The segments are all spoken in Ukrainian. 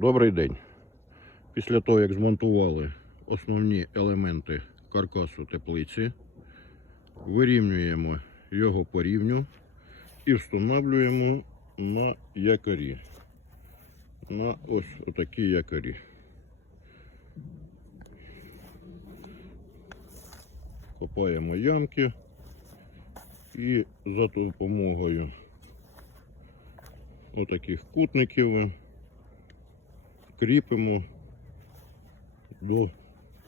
Добрий день. Після того, як змонтували основні елементи каркасу теплиці, вирівнюємо його по рівню і встановлюємо на якорі. На ось отакі якорі. Копаємо ямки і за допомогою отаких кутників кріпимо до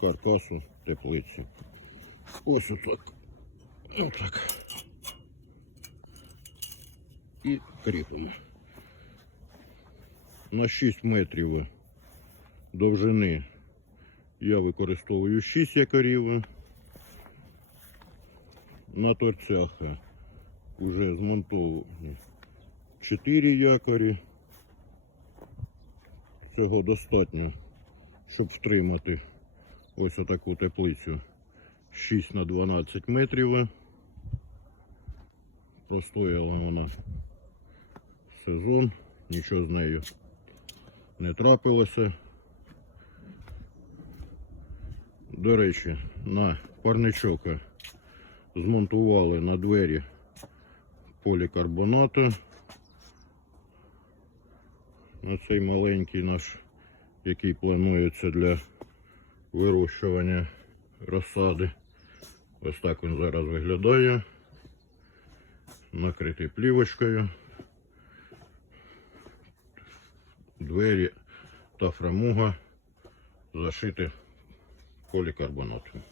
каркасу теплиці. Ось отак. Отак. І кріпимо. На 6 метрів довжини я використовую 6 якорів. На торцях вже змонтовані 4 якорі. Цього достатньо, щоб втримати ось отаку теплицю 6 на 12 метрів. Простояла вона сезон, нічого з нею не трапилося. До речі, на парничок змонтували на двері полікарбонату. На цей маленький наш, який планується для вирощування розсади. Ось так він зараз виглядає. Накритий плівочкою. Двері та фрамуга зашиті полікарбонатом.